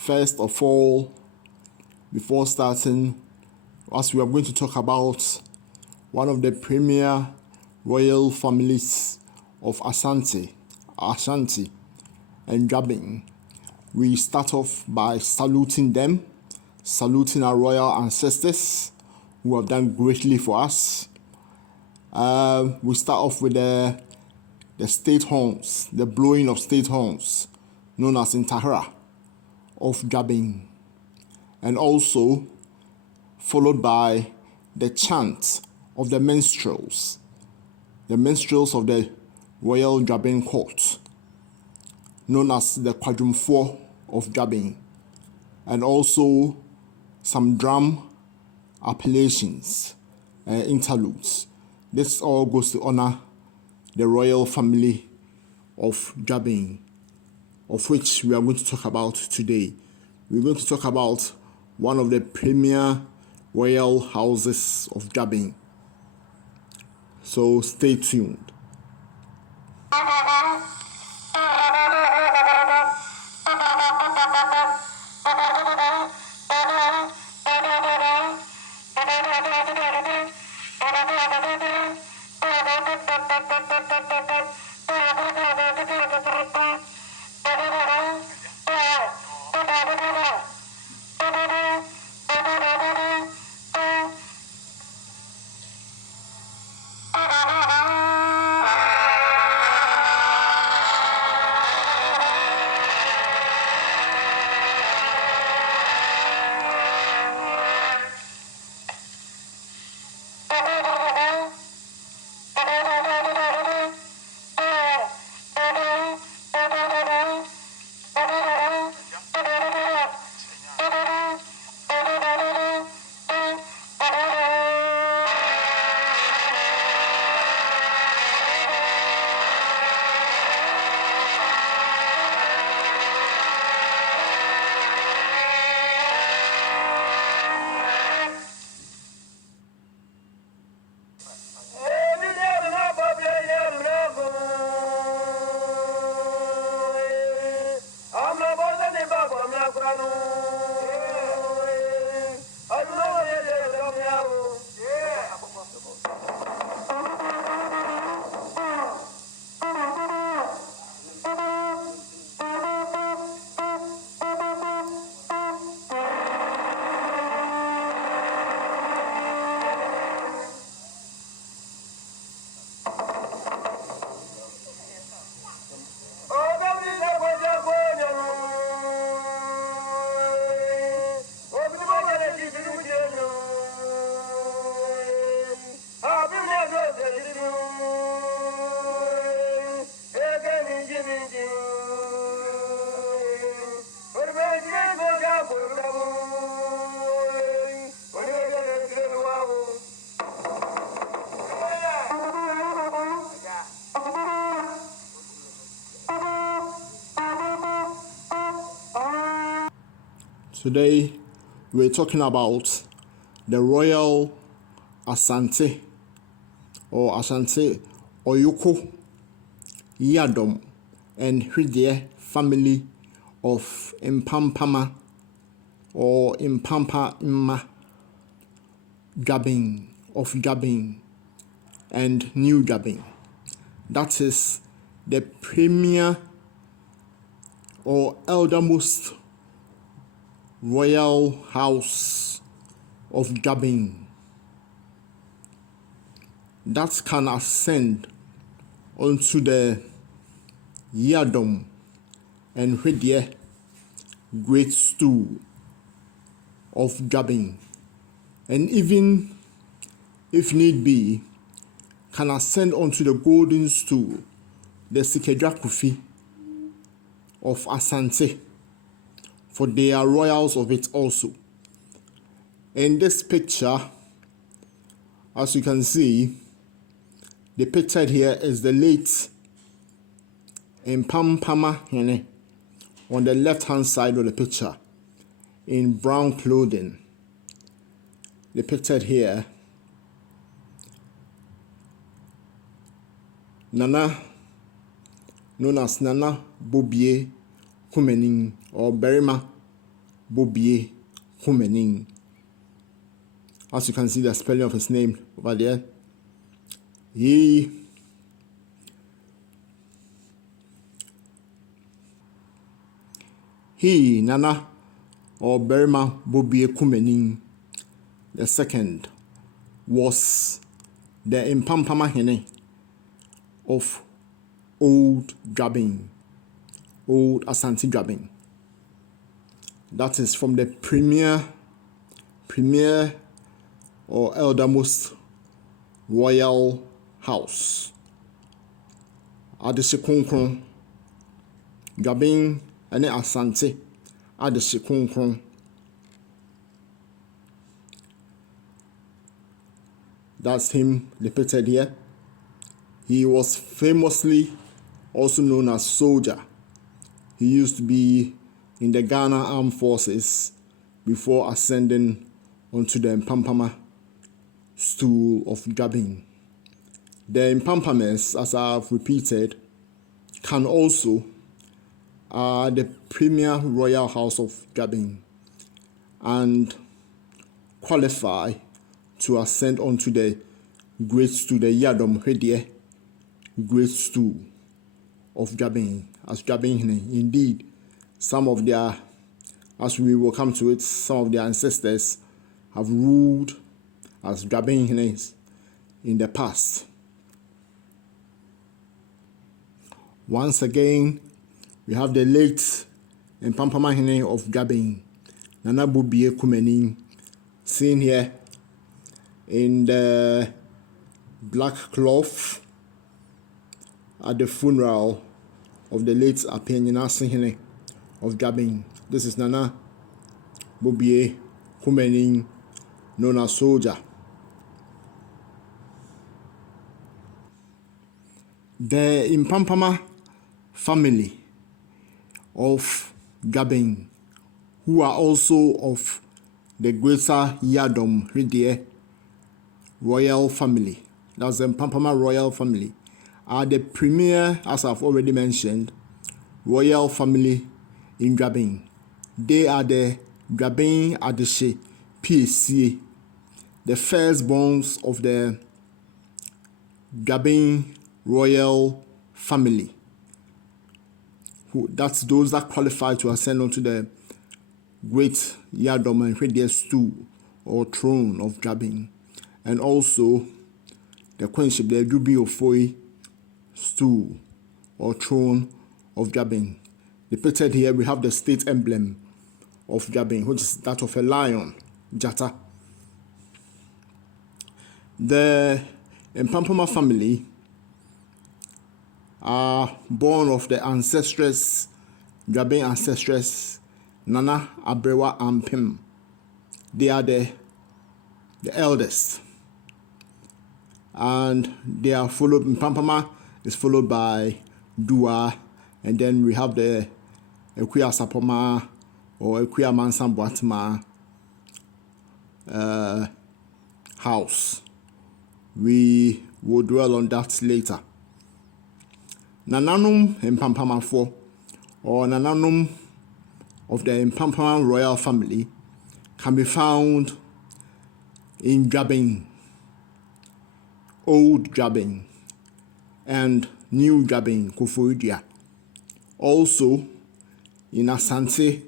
First of all, before starting, as we are going to talk about one of the premier royal families of Asante, Ashanti, and Juaben, we start off by saluting them, saluting our royal ancestors who have done greatly for us. We start off with the state horns, the blowing of state horns, known as Intahara of Juaben, and also followed by the chant of the minstrels of the Royal Juaben Court, known as the Kwadwumfoɔ of Juaben, and also some drum appellations, interludes. This all goes to honor the royal family of Juaben, of which we are going to talk about today. We're going to talk about one of the premier royal houses of Juaben. So stay tuned. Today, we're talking about the royal Asante or Asante Oyoko, Yiadom and Hwedie family of Mpampama or MPAMPAMMA, Juaben of Juaben and New Juaben. That is the premier or eldermost royal house of Juaben that can ascend onto the Yiadom and Hwedie great stool of Juaben, and even if need be can ascend onto the golden stool, the SIKA KOFI of Asante, for they are royals of it also. In this picture, as you can see, depicted here is the late Mpampama on the left hand side of the picture in brown clothing. Depicted here, Nana, known as Nana Bobie Kumening or Berima Bobie Kumening. As you can see the spelling of his name over there. He Nana or Berma Bobie Kumening the second was the MPAMPAMMA of old Juaben, old Asante Juaben. That is from the premier or eldermost royal house. Adesikonkron Juaben and Asante Adesikonkron. That's him depicted here. He was famously also known as soldier. He used to be in the Ghana Armed Forces before ascending onto the Mpampama stool of Juaben. The Mpampammas, as I've repeated, can also the premier royal house of Juaben and qualify to ascend onto the great stool, the Yiadom And Hwedie great stool of Juaben as JUABENHENE. Indeed, some of their, as we will come to it, some of their ancestors have ruled as JUABENHENE in the past. Once again, we have the late MPAMPAMMA of Juaben, Nana Bobie Kumening, seen here in the black cloth at the funeral of the late Apenyinasehene of Juaben. This is Nana Bobie Kumening, known as soldier. The Mpampama family of Juaben, who are also of the greater Yiadom And Hwedie royal family, that's the Mpampama royal family, are the premier, as I've already mentioned, royal family in Juaben. They are the Juaben Adeshe PACA, the firstborns of the Juaben royal family. That's those that qualify to ascend onto the great Yiadom And Hwedie stool or throne of Juaben, and also the queenship, the Juaben stool or throne of Juaben. Depicted here, we have the state emblem of Juaben, which is that of a lion, Jata. The Mpampama family are born of the ancestress, Juaben ancestress, Nana Abrewa Ampem. They are the eldest. And they are followed, Mpampama is followed by Dua, and then we have the Ekuya Sapoma or Ekuya Mansan Boatma house. We will dwell on that later. Nananum Mpampama 4 or Nananum of the Mpampama royal family can be found in Juaben, old Juaben, and new Juaben, KOFI. Also, in Asante,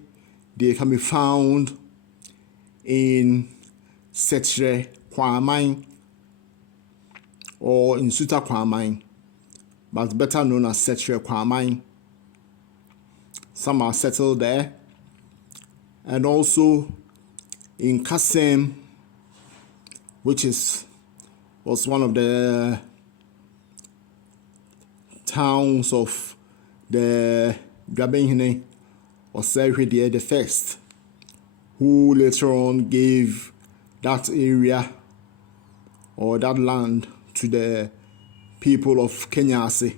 they can be found in Setre Kwamai or in Suta Kwamai, but better known as Setre Kwamai. Some are settled there. And also in Kasem, which was one of the towns of the JUABENHENE or Hwedie the first, who later on gave that area or that land to the people of Kenyase,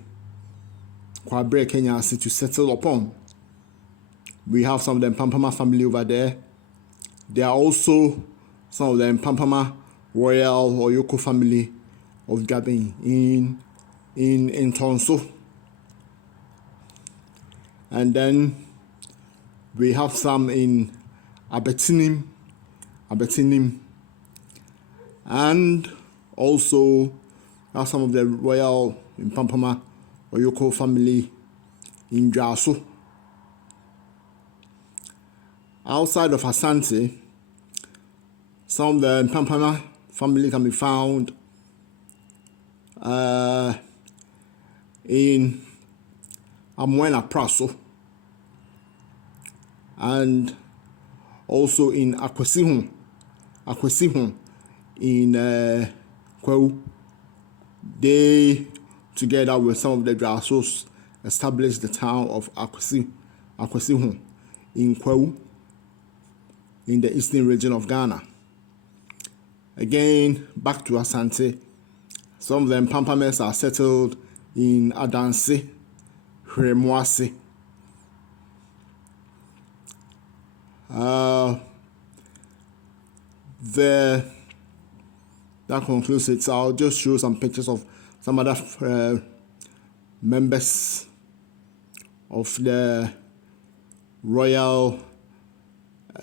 Kwabre Kenyase, to settle upon. We have some of the Mpampama family over there. There are also some of the Mpampama royal Oyoko family of Juaben in Tonso. And then we have some in abetinim, and also some of the royal Mpampama Oyoko family in Jaso. Outside of Asante, some of the Mpampama family can be found in Akrase and also in Akrase in Kwewu. They, together with some of the Jasos, established the town of Akrase in Kwewu in the eastern region of Ghana. Again, back to Asante. Some of the Mpampamas are settled in Adanse, Hwedie. That concludes it. So I'll just show some pictures of some other members of the royal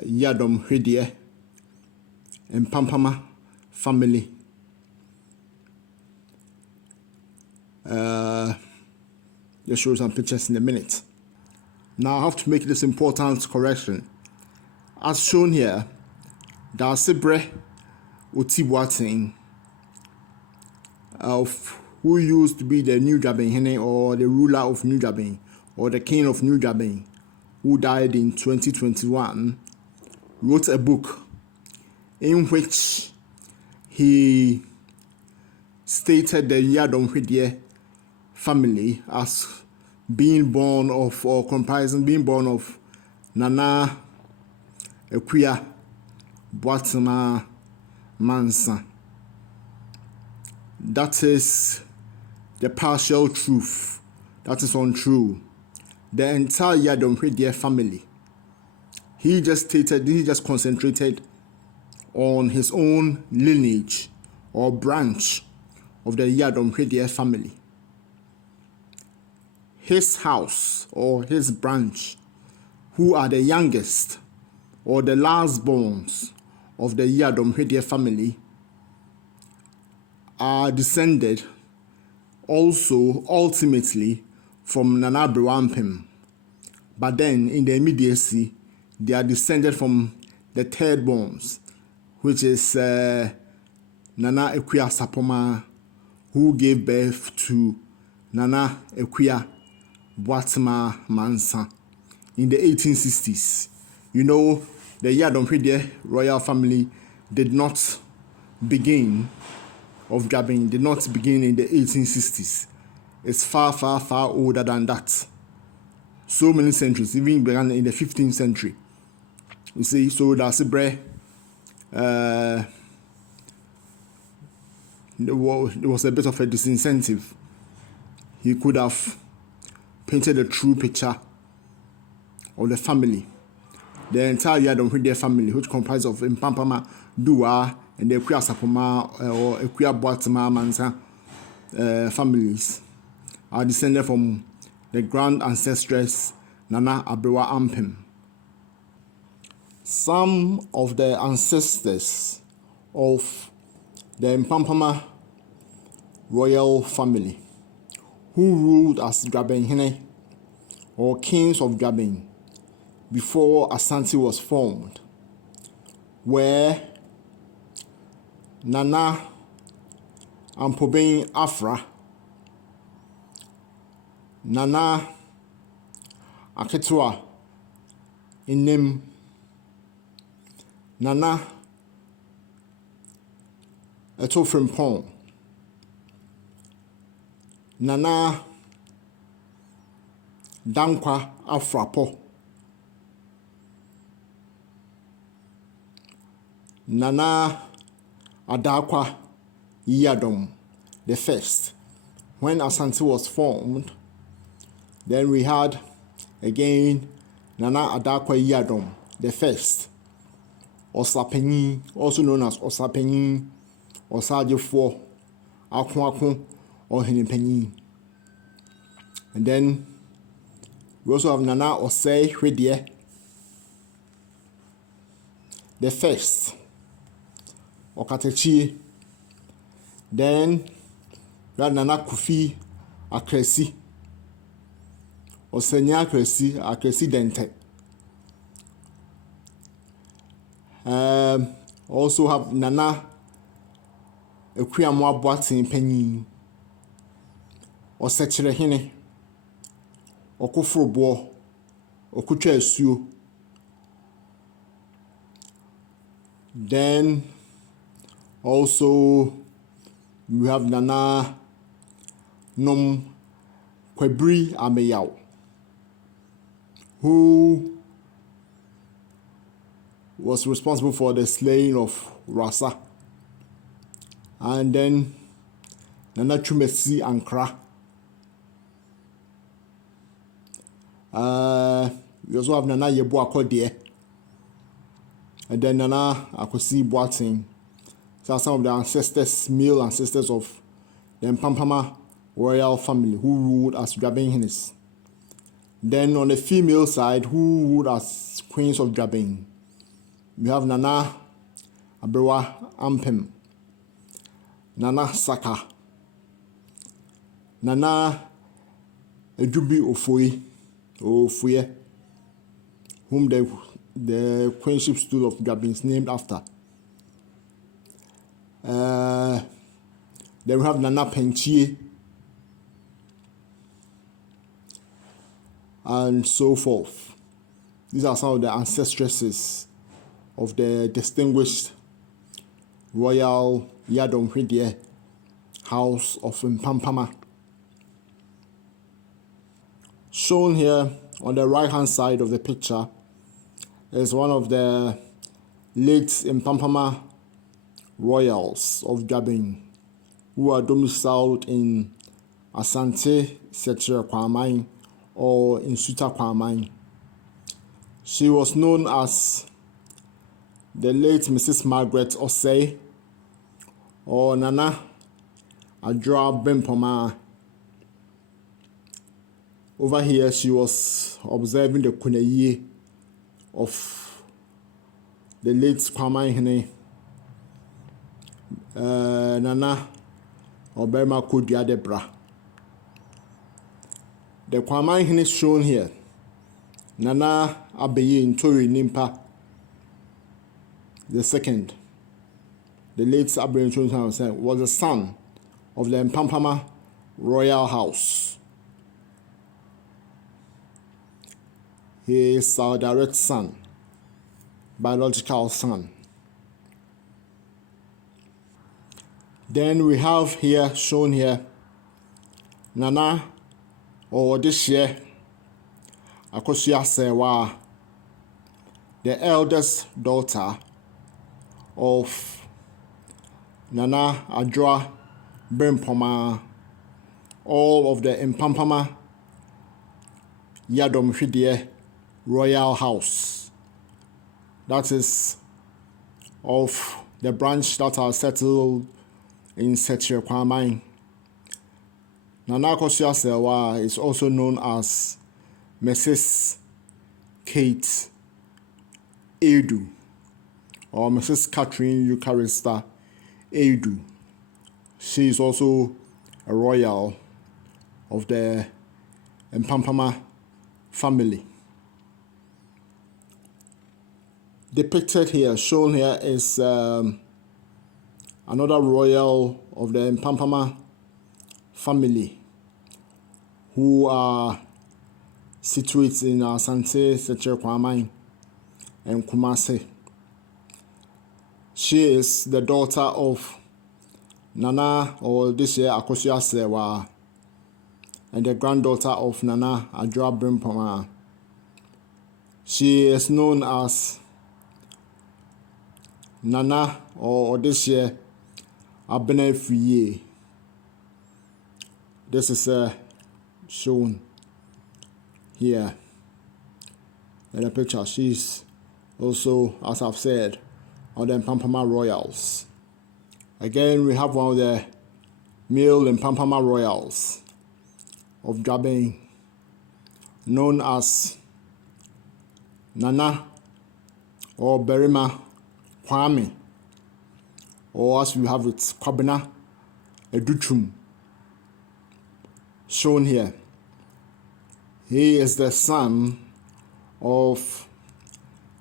Yiadom And Hwedie and Mpampama family. Just show some pictures in a minute. Now I have to make this important correction. As shown here, Dasibre Otibwating, of who used to be the new JUABENHENE or the ruler of New Juaben or the king of New Juaben, who died in 2021, wrote a book in which he stated the Yiadom And Hwedie family as being born of or comprising being born of Nana Ekuya Boatema Mansa. That is the partial truth. That is untrue. The entire Yiadom And Hwedie family, he just concentrated on his own lineage or branch of the Yiadom And Hwedie family. His house or his branch, who are the youngest or the last borns of the Yiadom And Hwedie family, are descended also ultimately from Nana Wampem. But then in the immediacy, they are descended from the third borns, which is Nana Ekuya Sapoma, who gave birth to Nana Ekuya Boatema Mansa in the 1860s. You know, the Yiadom And Hwedie royal family did not begin in the 1860s. It's far, far, far older than that. So many centuries, even began in the 15th century. You see, so Dasibre, there was a bit of a disincentive. He could have painted a true picture of the family. The entire Yiadom And Hwedie family, which comprises of Mpampama, Dua, and the Ekuya Sapoma or Ekuya Boatema Mansa families, are descended from the grand ancestress Nana Abewa Ampem. Some of the ancestors of the Mpampama royal family, who ruled as JUABENHENE or kings of Juaben before Asante was formed, were Nana Ampobeng Afra, Nana Aketua Inem, Nana Etofrimpong, Nana Dankwa Afrapo, Nana Adakwa Yiadom the first. When Asante was formed, then we had again Nana Adakwa Yiadom the first, Osapenyi, also known as Osapenyi, Osadefo, Akwako, or Henimpenyi. And then we also have Nana Osei Hwedie, the first, Okatechi. Then we have Nana KOFI Akrase, Osenya Akrase Dente. Also have Nana Ekuamwa Boatin Penny, Osechirehine, Okofrobo, Okucha Esuo. Then also we have Nana Nom Kwebri Ameyao, who was responsible for the slaying of Rasa. And then Nana Chumesi Ankara. We also have Nana Yebo Akodie. And then Nana Akosi Boating. So some of the ancestors, male ancestors of the MPAMPAMMA royal family who ruled as JUABENHENEs. Then on the female side, who ruled as queens of Juaben. We have Nana Abewa Ampem, Nana Saka, Nana Ejubi Ofoye, whom the queenship stool of Juaben is named after. Then we have Nana Penchie, and so forth. These are some of the ancestresses of the distinguished royal Yiadom And Hwedie house of Mpampama. Shown here on the right hand side of the picture is one of the late MPAMPAMMA royals of Juaben who are domiciled in Asante, Setre Kwamai, or in Suta Kwamai. She was known as the late Mrs. Margaret Osei, or Nana Juabenhemaa. Over here, she was observing the kuneye of the late Juabenhene, Nana Oberma Juaben. The Juabenhene shown here, Nana Abeye Ntori Nimpa the second, the late Abeye was the son of the MPAMPAMMA royal house. He is our direct son, biological son. Then we have here, shown here, Nana, or this year, Akosia Sewa, the eldest daughter of Nana Juabenhemaa, all of the MPAMPAMMA Yiadom And Hwedie royal house. That is of the branch that are settled in Setre Kwamai. Nana Akosia Sewa is also known as Mrs. Kate Edu, or Mrs. Catherine Eucharista Edu. She is also a royal of the MPAMPAMMA family. Depicted here, shown here, is another royal of the MPAMPAMMA family who are situated in Asante, Setre Kwamai, and Kumasi. She is the daughter of Nana, or this year Akosia Sewa, and the granddaughter of Nana Juabenhemaa. She is known as Nana, or this year Abenefriye. This is shown here in the picture. She's also, as I've said, on the MPAMPAMMA royals. Again, we have one of the male MPAMPAMMA royals of Juaben, known as Nana or Berima Kwame, or as we have it, Kwabena Educhum, shown here. He is the son of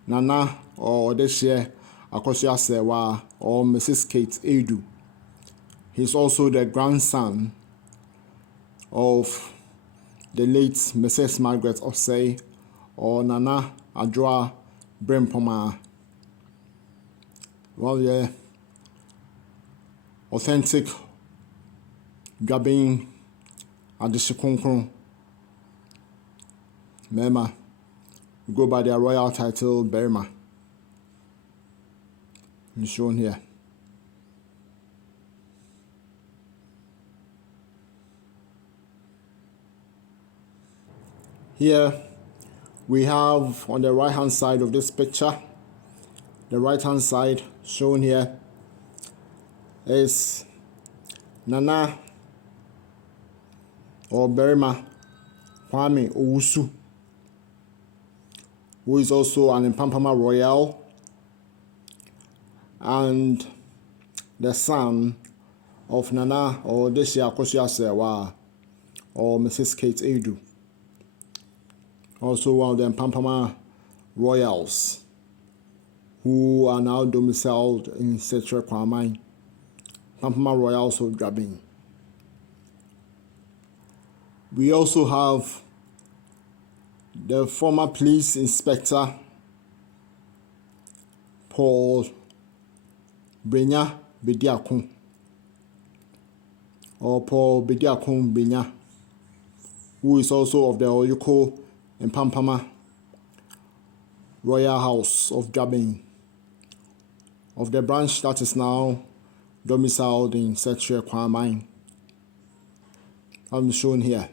Nana or this year Akrase Sewa or Mrs. Kate Edu. He's also the grandson of the late Mrs. Margaret Osei or Nana Adjoa Mpampama. Well, yeah, authentic Juaben Adishikonkron Mema go by their royal title Berima. It's shown here. Here we have on the right hand side of this picture, the right hand side shown here is Nana or Berima Kwame Owusu, who is also an Mpampama royal and the son of Nana or Desia Akrase Sewa or Mrs. Kate Edu, also one of the MPAMPAMMA royals who are now domiciled in SITUATE Kwamai, MPAMPAMMA royals of Juaben. We also have the former police inspector Paul Brenya Bediakun or Paul Bediakun Benya, who is also of the Oyoko Mpampama Royal House of Juaben, of the branch that is now domiciled in SITUATE Kwamai. I'm shown here.